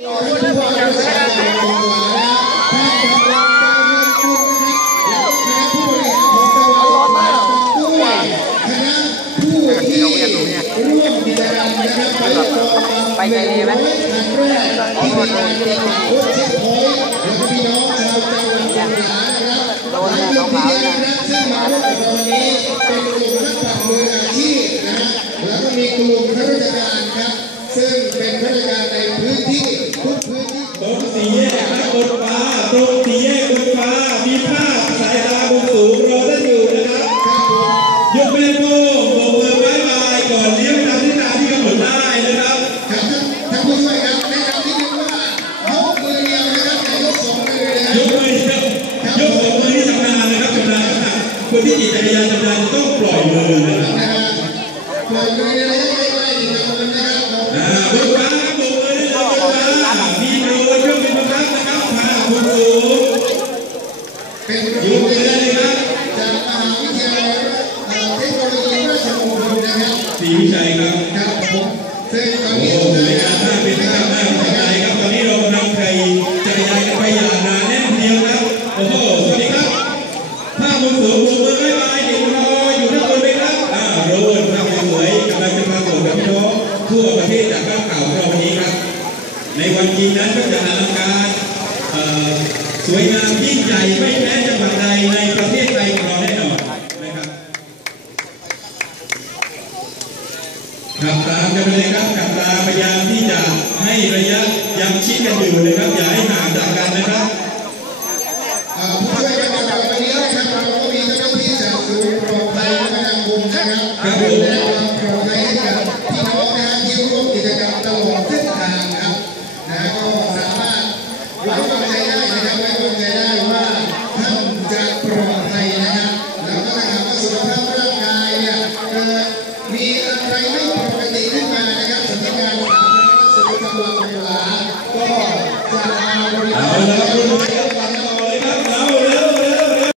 ไปไกลเลยไหมโดนเนี่ยขาวๆเลยนแล้วก็มีกลุ่มข้าราชการครับซึ่งเป็นข้าราชการใน ท่านผู้ช่วยครับแนะนำนิดนึงว่ายกมือเดียวนะครับแต่ยกสองมือเลยยกมือเดียวยกสองมือที่ชำนาญนะครับชำนาญมากคนที่ขี่จักรยานชำนาญต้องปล่อยมือนะครับนะฮะปล่อยมือเลยะใกล้ๆนะครับมันนะครับอ่าบนฟ้าครับบกมือได้เลยบนฟ้ามีโดรนเครื่องบินบังคับนะครับพาคุณสูงเป็นอรูยู่ปมือได้เลยครับจากมหาวิทยาลัยเทคโนโลยีราชมงคลนะครับ สีวิชัยครับ ครับผม โอ้โหสวยงามมากเป็นภาพน่าพอใจครับตอนนี้เรากำลังขี่จักรยานกันไปอย่างหนาแน่นทีเดียวครับโอ้โหสวัสดีครับภาพมุมสูงมุมมือบ๊ายบายเด็กรออยู่ด้านบนไหมครับอ่าโรบินภาพสวยกำลังจะมาส่งกับพี่น้องทั่วประเทศจากบ้านเก่าของเราวันนี้ครับ ในวันจริงนั้นก็จะอลังการสวยงามยิ่งใหญ่ไม่แพ้จังหวัดใดในประเทศไทยของเราแน่นอนนะครับ ขับตามกันไปเลยครับขับตามพยายามที่จะให้ระยะยังชิดกันอยู่นะครับอย่าให้ห่างจากกันนะครับอ่าผู้ช่วยกันต่อไปนี้นะครับเราก็มีเจ้าหน้าที่จากศูนย์ปลอดภัยพนักงานนะครับครับผม Amen.